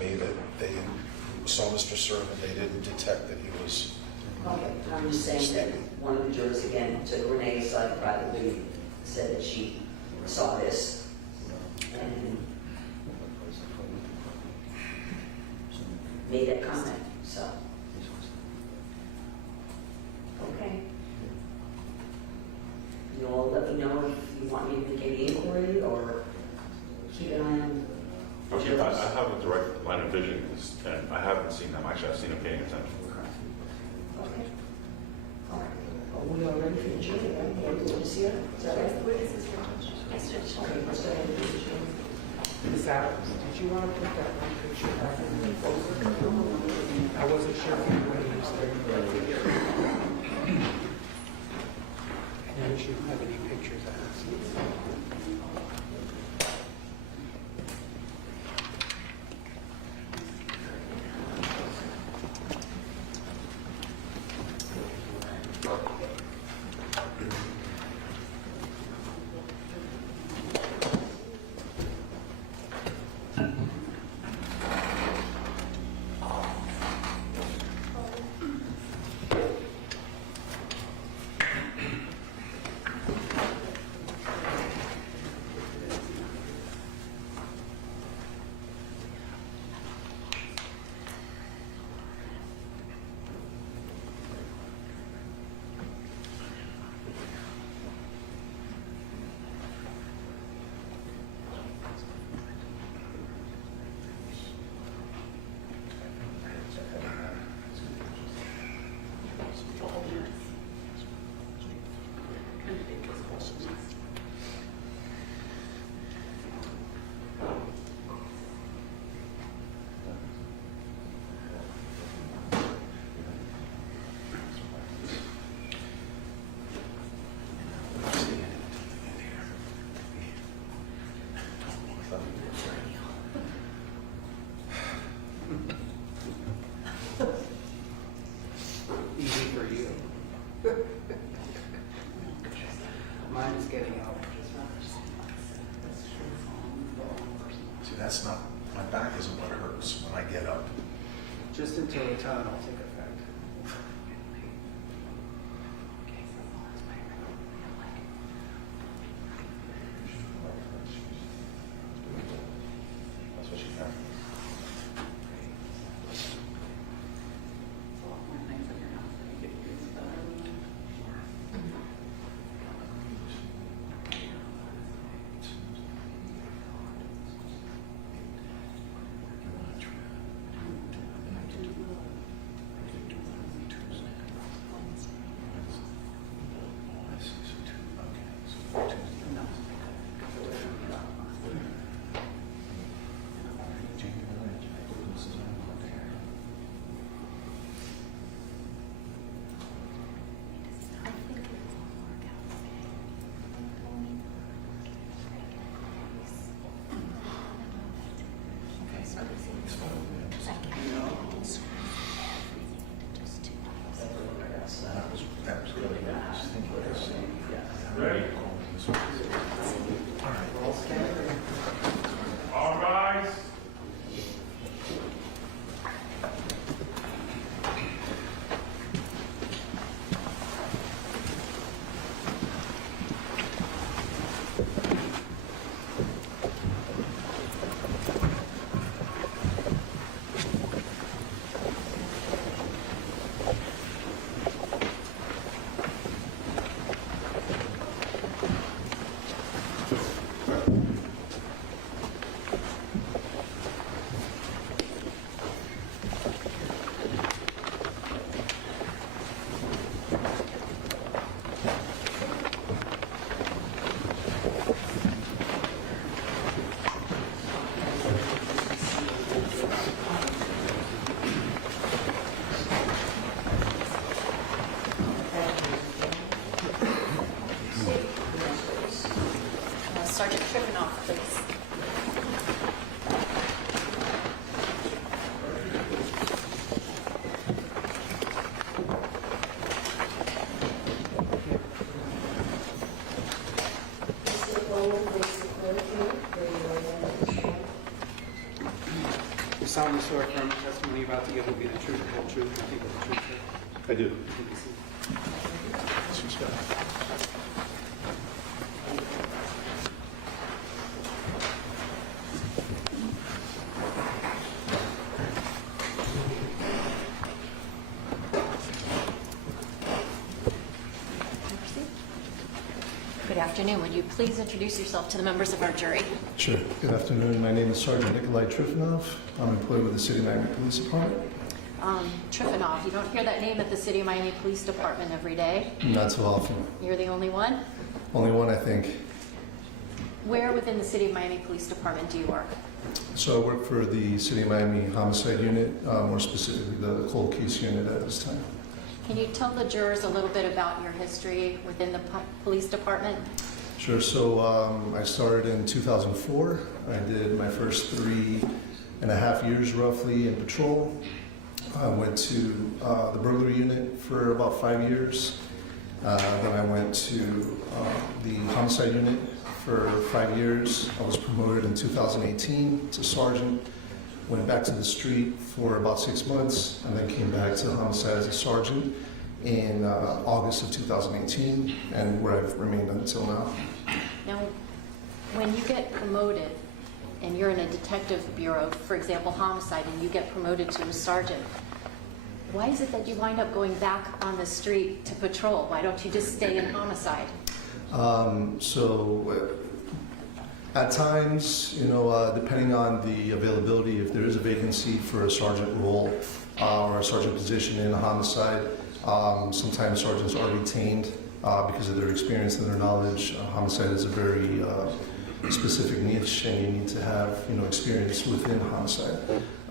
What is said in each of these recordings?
me that they saw Mr. Serve and they didn't detect that he was. Okay, I'm just saying that one of the jurors, again, to Renee's side privately, said that she saw this and made that comment, so. Okay. You'll let me know if you want me to make any inquiry or keep an eye on. I have a direct line of vision, and I haven't seen them. Actually, I've seen them paying attention. Okay. All right. Well, we are ready for the jury, right? Everyone is here? Is that right? Okay, let's go ahead and do the jury. Ms. Adams, did you want to put that one picture back in the folder? I wasn't sure if you wanted to use there. And if you have any pictures of it. Easy for you. Mine is getting out. See, that's not, my back isn't what hurts when I get up. Just until the time will take effect. That's what she got. solemnly swear affirm the testimony you're about to give will be the truth, the whole truth, and nothing but the truth, sir? I do. You can see. Good afternoon. Would you please introduce yourself to the members of our jury? Sure. Good afternoon. My name is Sergeant Nikolai Trifonov. I'm employed with the City of Miami Police Department. Trifonov, you don't hear that name at the City of Miami Police Department every day. Not so often. You're the only one? Only one, I think. Where within the City of Miami Police Department do you work? So I work for the City of Miami Homicide Unit, more specifically the cold case unit at this time. Can you tell the jurors a little bit about your history within the police department? Sure. So I started in 2004. I did my first 3.5 years roughly in patrol. I went to the burglary unit for about 5 years. Then I went to the homicide unit for 5 years. I was promoted in 2018 to sergeant. Went back to the street for about 6 months, and then came back to homicide as a sergeant in August of 2018, and where I've remained until now. Now, when you get promoted and you're in a detective bureau, for example, homicide, and you get promoted to a sergeant, why is it that you wind up going back on the street to patrol? Why don't you just stay in homicide? At times, depending on the availability, if there is a vacancy for a sergeant role or a sergeant position in a homicide, sometimes sergeants are retained because of their experience and their knowledge. Homicide is a very specific niche, and you need to have experience within homicide.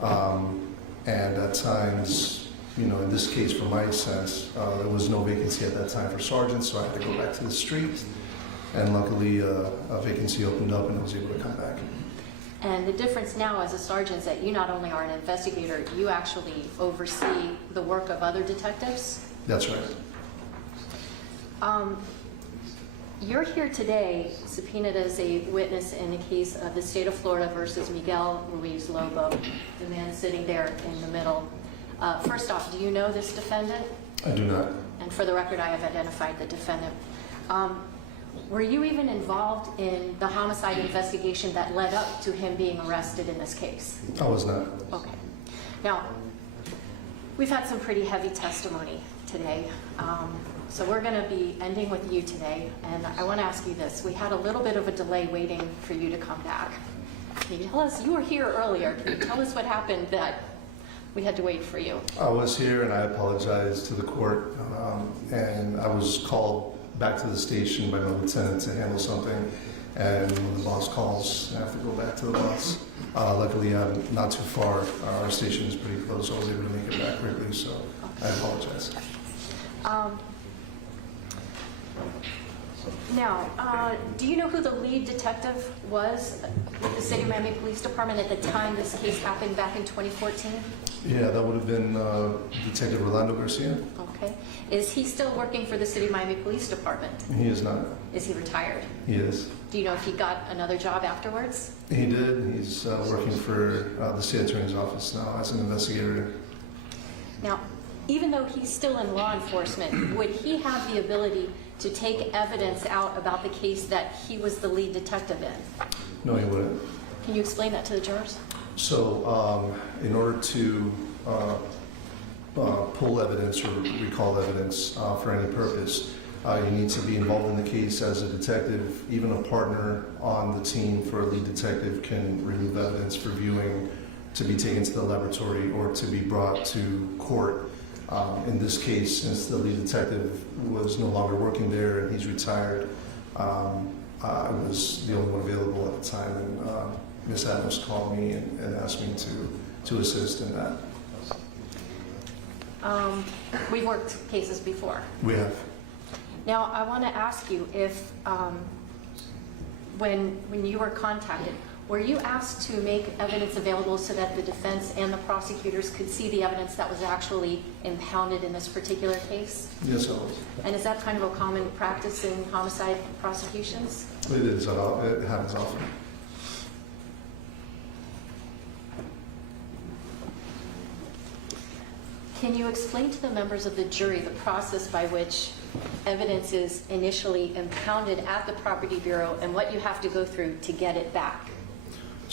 And at times, in this case, from my sense, there was no vacancy at that time for sergeants, so I had to go back to the street. And luckily, a vacancy opened up, and I was able to come back. And the difference now as a sergeant is that you not only are an investigator, you actually oversee the work of other detectives. That's right. You're here today subpoenaed as a witness in the case of the state of Florida versus Miguel Ruiz Lobo, the man sitting there in the middle. First off, do you know this defendant? I do not. And for the record, I have identified the defendant. Were you even involved in the homicide investigation that led up to him being arrested in this case? I was not. Okay. Now, we've had some pretty heavy testimony today. So we're going to be ending with you today. And I want to ask you this. We had a little bit of a delay waiting for you to come back. Can you tell us, you were here earlier. Can you tell us what happened that we had to wait for you? I was here, and I apologized to the court. And I was called back to the station by my lieutenant to handle something. And when the boss calls, I have to go back to the boss. Luckily, I'm not too far. Our station is pretty close, so I was able to make it back quickly, so I apologize. Now, do you know who the lead detective was with the City of Miami Police Department at the time this case happened back in 2014? Yeah, that would have been Detective Rolando Garcia. Okay. Is he still working for the City of Miami Police Department? He is not. Is he retired? He is. Do you know if he got another job afterwards? He did. He's working for the state attorney's office now as an investigator. Now, even though he's still in law enforcement, would he have the ability to take evidence out about the case that he was the lead detective in? No, he wouldn't. Can you explain that to the jurors? So, in order to pull evidence or recall evidence for any purpose, you need to be involved in the case as a detective. Even a partner on the team for a lead detective can remove evidence for viewing, to be taken to the laboratory, or to be brought to court. In this case, since the lead detective was no longer working there and he's retired, I was the only one available at the time, and Ms. Adams called me and asked me to assist in that. We've worked cases before. We have. Now, I want to ask you if, when you were contacted, were you asked to make evidence available so that the defense and the prosecutors could see the evidence that was actually impounded in this particular case? Yes, I was. And is that kind of a common practice in homicide prosecutions? It is. It happens often. Can you explain to the members of the jury the process by which evidence is initially impounded at the Property Bureau and what you have to go through to get it back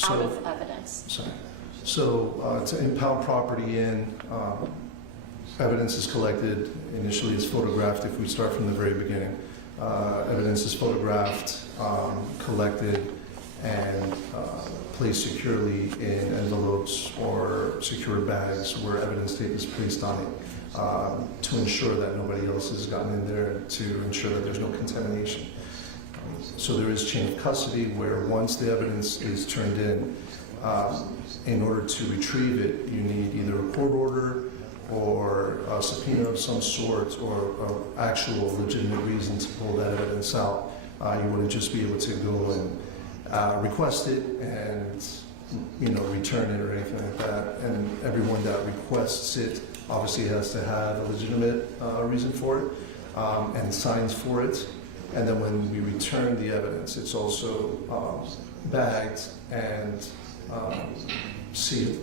out of evidence? Sorry. So to impound property in, evidence is collected. Initially, it's photographed if we start from the very beginning. Evidence is photographed, collected, and placed securely in envelopes or secured bags where evidence tape is placed on it to ensure that nobody else has gotten in there, to ensure that there's no contamination. So there is chain of custody where once the evidence is turned in order to retrieve it, you need either a court order or a subpoena of some sort or an actual legitimate reason to pull that evidence out. You wouldn't just be able to go and request it and return it or anything like that. And everyone that requests it obviously has to have a legitimate reason for it and signs for it. And then when we return the evidence, it's also bagged and sealed.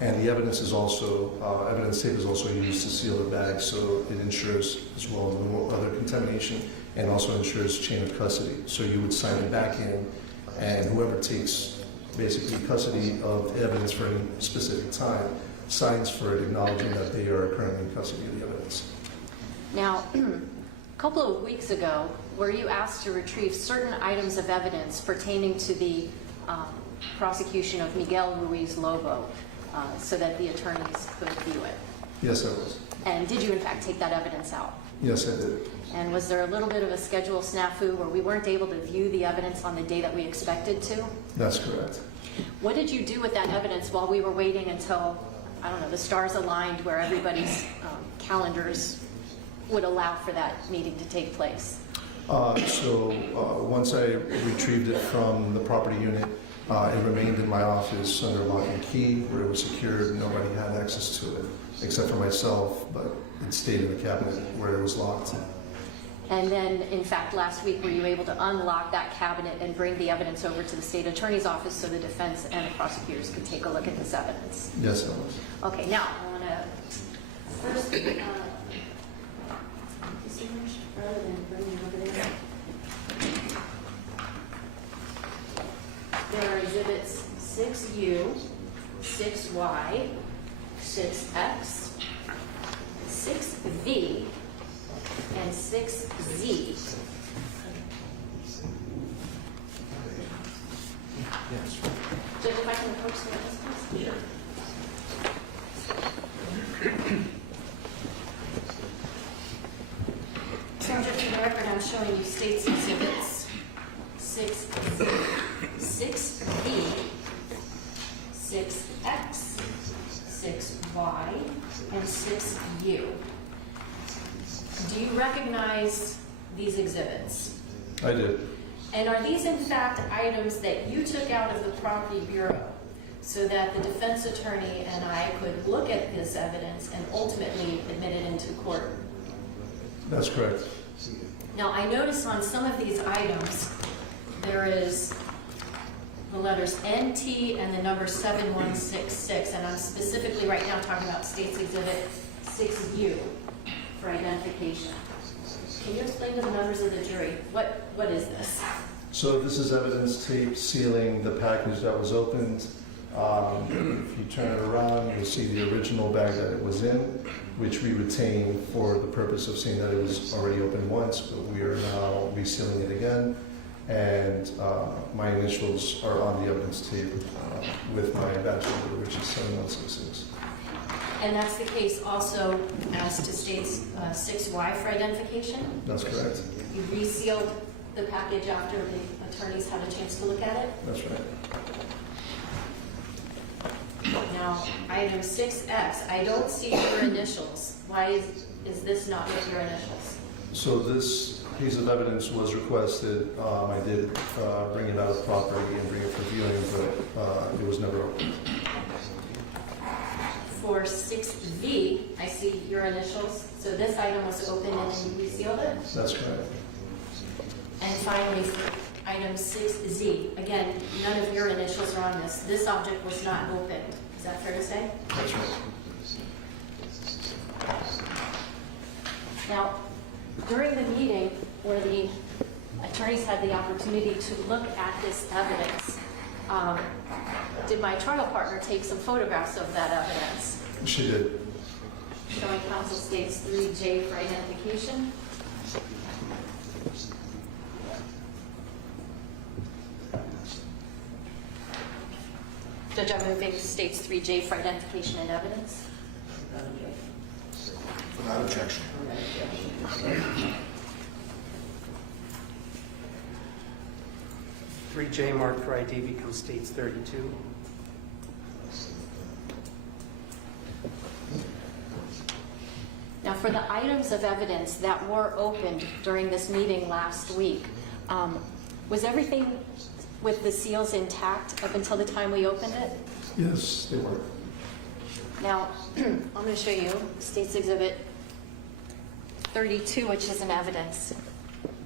And the evidence is also, evidence tape is also used to seal the bag, so it ensures, as well as no other contamination, and also ensures chain of custody. So you would sign it back in, and whoever takes basically custody of the evidence for any specific time signs for it, acknowledging that they are currently in custody of the evidence. Now, a couple of weeks ago, were you asked to retrieve certain items of evidence pertaining to the prosecution of Miguel Ruiz Lobo so that the attorneys could view it? Yes, I was. And did you in fact take that evidence out? Yes, I did. And was there a little bit of a schedule snafu where we weren't able to view the evidence on the day that we expected to? That's correct. What did you do with that evidence while we were waiting until, I don't know, the stars aligned where everybody's calendars would allow for that meeting to take place? Once I retrieved it from the property unit, it remained in my office under lock and key where it was secured. Nobody had access to it except for myself, but it stayed in the cabinet where it was locked. And then, in fact, last week, were you able to unlock that cabinet and bring the evidence over to the state attorney's office so the defense and the prosecutors could take a look at this evidence? Yes, I was. Okay, now, I want to first, rather than bringing it over there. There are exhibits 6U, 6Y, 6X, 6V, and 6Z. Judge, if I can approach the witness, please. Sure. So, Judge, for the record, I'm showing you state's exhibits 6Z, 6V, 6X, 6Y, and 6U. Do you recognize these exhibits? I did. And are these in fact items that you took out of the Property Bureau so that the defense attorney and I could look at this evidence and ultimately admit it into court? That's correct. Now, I notice on some of these items, there is the letters NT and the number 7166, and I'm specifically right now talking about State's Exhibit 6U for identification. Can you explain to the members of the jury, what is this? So this is evidence tape sealing the package that was opened. If you turn it around, you'll see the original bag that it was in, which we retain for the purpose of saying that it was already opened once, but we are now resealing it again. And my initials are on the evidence tape with my badge number, which is 7166. And that's the case also as to State's 6Y for identification? That's correct. You resealed the package after the attorneys had a chance to look at it? That's right. Now, item 6X, I don't see your initials. Why is this not with your initials? So this piece of evidence was requested. I did bring it out of property and bring it for viewing, but it was never opened. For 6V, I see your initials. So this item was opened and then you resealed it? That's correct. And finally, for item 6Z, again, none of your initials are on this. This object was not opened. Is that fair to say? That's right. Now, during the meeting where the attorneys had the opportunity to look at this evidence, did my trial partner take some photographs of that evidence? She did. Showing counsel states 3J for identification. Judge, I'm moving states 3J for identification and evidence. Without objection. 3J marked for ID becomes states 32. Now, for the items of evidence that were opened during this meeting last week, was everything with the seals intact up until the time we opened it? Yes, they were. Now, I'm going to show you State's Exhibit 32, which is an evidence.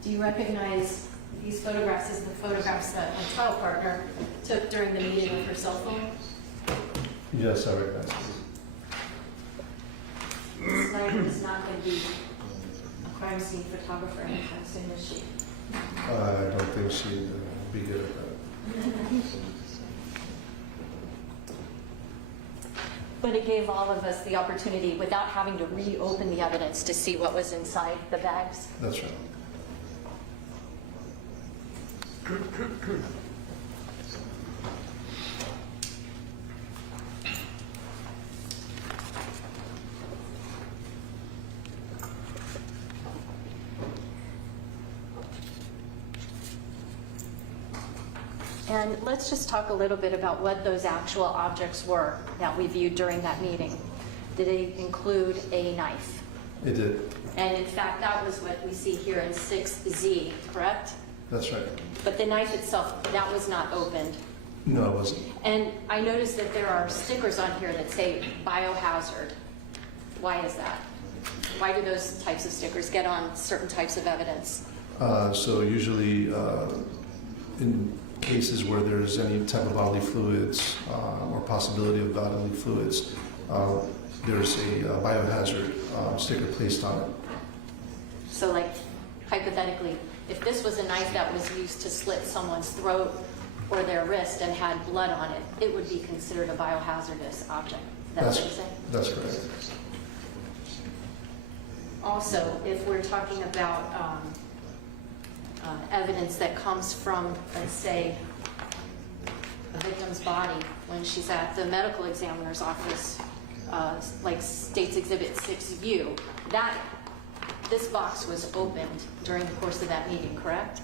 Do you recognize these photographs as the photographs that my trial partner took during the meeting with her cell phone? Yes, I recognize it. Ms. Snyder is not going to be a crime scene photographer anytime soon, is she? I don't think she'd be good at that. But it gave all of us the opportunity, without having to reopen the evidence, to see what was inside the bags. That's right. And let's just talk a little bit about what those actual objects were that we viewed during that meeting. Did they include a knife? It did. And in fact, that was what we see here in 6Z, correct? That's right. But the knife itself, that was not opened. No, it wasn't. And I noticed that there are stickers on here that say biohazard. Why is that? Why do those types of stickers get on certain types of evidence? So usually in cases where there's any type of bodily fluids or possibility of bodily fluids, there's a biohazard sticker placed on it. So like, hypothetically, if this was a knife that was used to slit someone's throat or their wrist and had blood on it, it would be considered a biohazardous object. That's what you're saying? That's correct. Also, if we're talking about evidence that comes from, let's say, a victim's body when she's at the medical examiner's office, like State's Exhibit 6U, this box was opened during the course of that meeting, correct?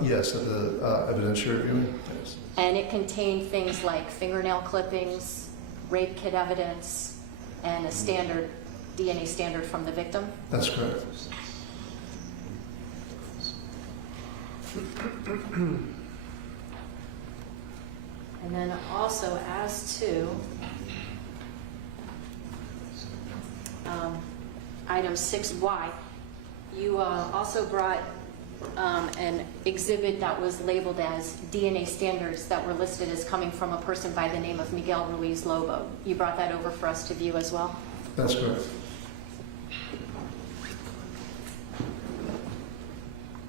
Yes, at the evidentiary hearing. Yes. And it contained things like fingernail clippings, rape kit evidence, and a standard DNA standard from the victim? That's correct. And then also as to item 6Y, you also brought an exhibit that was labeled as DNA standards that were listed as coming from a person by the name of Miguel Ruiz Lobo. You brought that over for us to view as well? That's correct.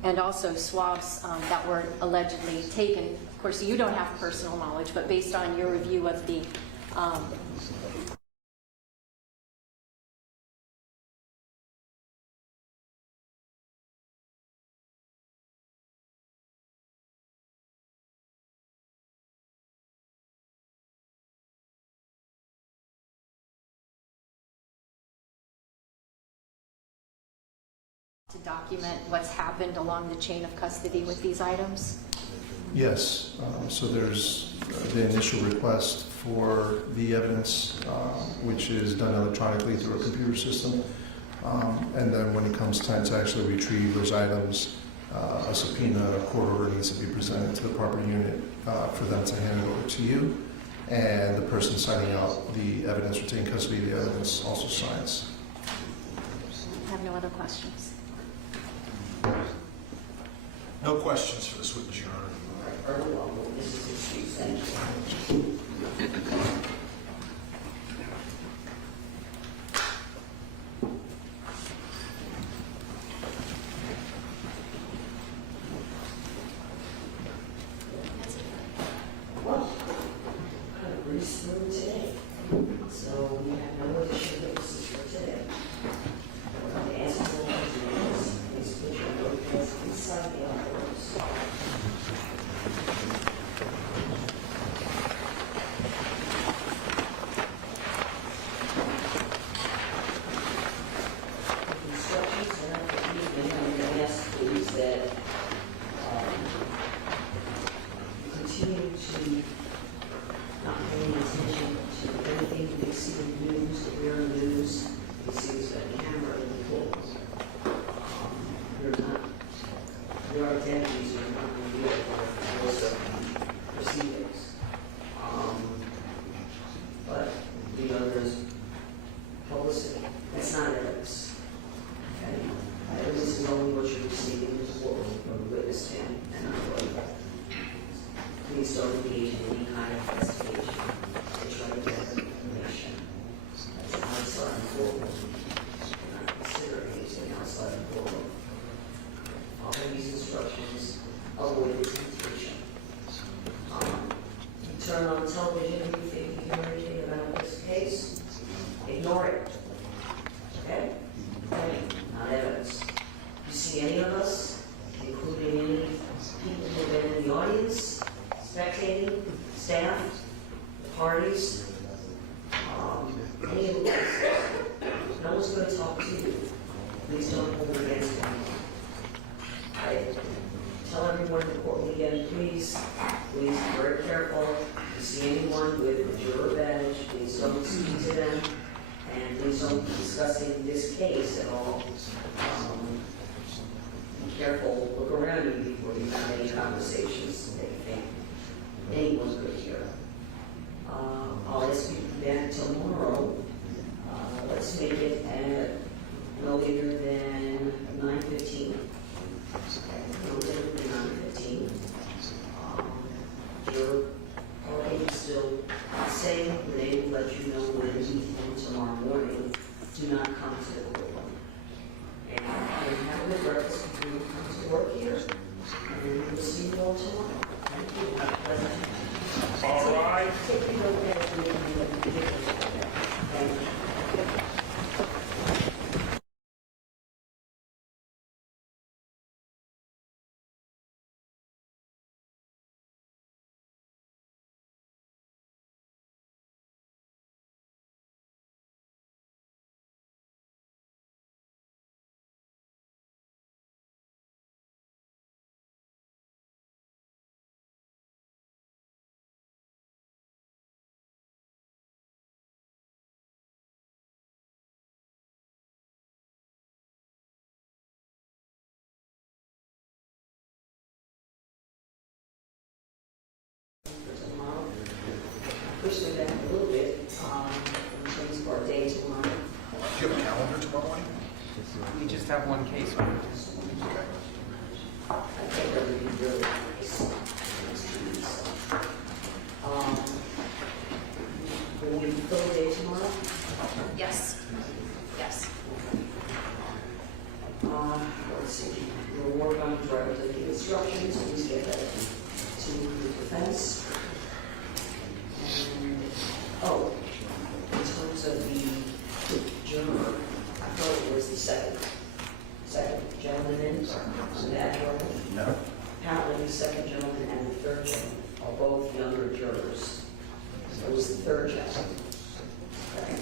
And also swabs that were allegedly taken. Of course, you don't have personal knowledge, but based on your review of the to document what's happened along the chain of custody with these items? Yes. So there's the initial request for the evidence, which is done electronically through a computer system. And then when it comes time to actually retrieve those items, a subpoena, a court order needs to be presented to the proper unit for them to hand it over to you. And the person signing out the evidence or taking custody of the evidence also signs. I have no other questions. No questions for this witness, Your Honor. Very well, this is excused, thank you. this room today. So we have no additional witnesses for today. The answer to all questions is put your notepads inside the envelopes. Instructions are not for you, and I'm going to ask please that continue to not pay any attention to anything you see in the news, or hear in the news. You see there's a camera in the pool. You're not, there are deputies who are not going to be able to those proceedings. But the others, publicity, that's not evidence. Okay? Evidence is only what you're receiving in the court from the witness stand and not what please don't engage in any kind of investigation to try to get information. That's outside the courtroom. You're not considering anything outside the courtroom. Following these instructions, avoid the temptation. You turn on television and you think you hear anything about this case, ignore it. Okay? Not evidence. You see any of us, including any people who have been in the audience, spectating, staff, the parties, any of the witnesses. No one's going to talk to you. Please don't hold it against anyone. Right? Tell everyone in the court again, please be very careful. If you see anyone with a juror badge, please don't speak to them, and please don't be discussing this case at all. Be careful, look around you before you have any conversations that you think anyone could hear. I'll ask you to be back tomorrow. Let's make it at no later than 9:15. No later than 9:15. Your party is still the same. They will let you know when and tomorrow morning. Do not come to the courtroom. And have a good breakfast before you come to work here. And we'll see you all tomorrow. Thank you. Have a pleasant day. All right. Take your notepad and take your notepad. Thank you. Tomorrow, push me back a little bit in terms of our day tomorrow. Do you have a calendar tomorrow morning? We just have one case. Okay. I think everything really nice. Will we fill the day tomorrow? Yes. Yes. Let's see. We'll work on driver taking instructions. Please get that to the defense. And, in terms of the juror, I thought it was the second gentleman in on that juror. No. Apparently, the second gentleman and the third gentleman are both younger jurors. So it was the third gentleman. Okay.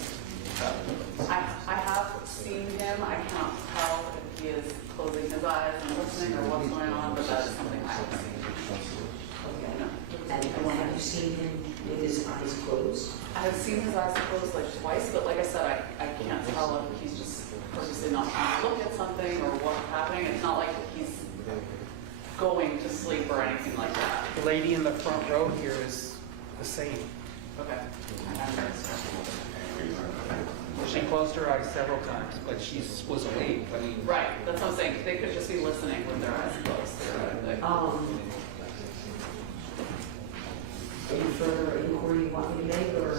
I have seen him. I cannot tell if he is closing his eyes and listening or what's going on, but that is something I have seen. Okay. And have you seen him with his eyes closed? I have seen his eyes closed like twice, but like I said, I can't tell if he's just purposely not trying to look at something or what's happening. It's not like he's going to sleep or anything like that. The lady in the front row here is the same. Okay. I understand. She closed her eyes several times, but she was awake. I mean, Right. That's what I'm saying. They could just be listening with their eyes closed. Any further inquiry you want me to make, or